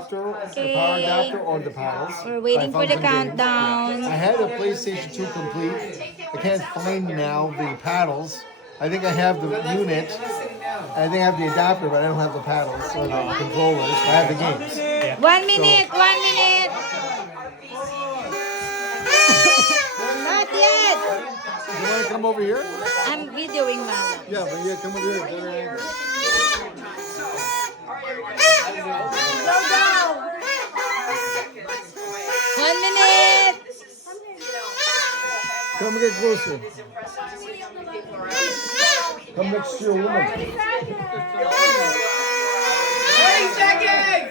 adapter, the power adapter, or the paddles. We're waiting I for found the some games. countdown. I had a PlayStation 2 complete. I can't find now the paddles. I think I have the unit. I think I have the adapter, but I don't have the paddles or the controllers. I have the games. 1 minute, 1 minute. Not yet. You want to come over here? I'm videoing now. Yeah, but yeah, come over here. Better angle. Go, go. 1 minute. Come get closer. Come next to your woman. 30 seconds!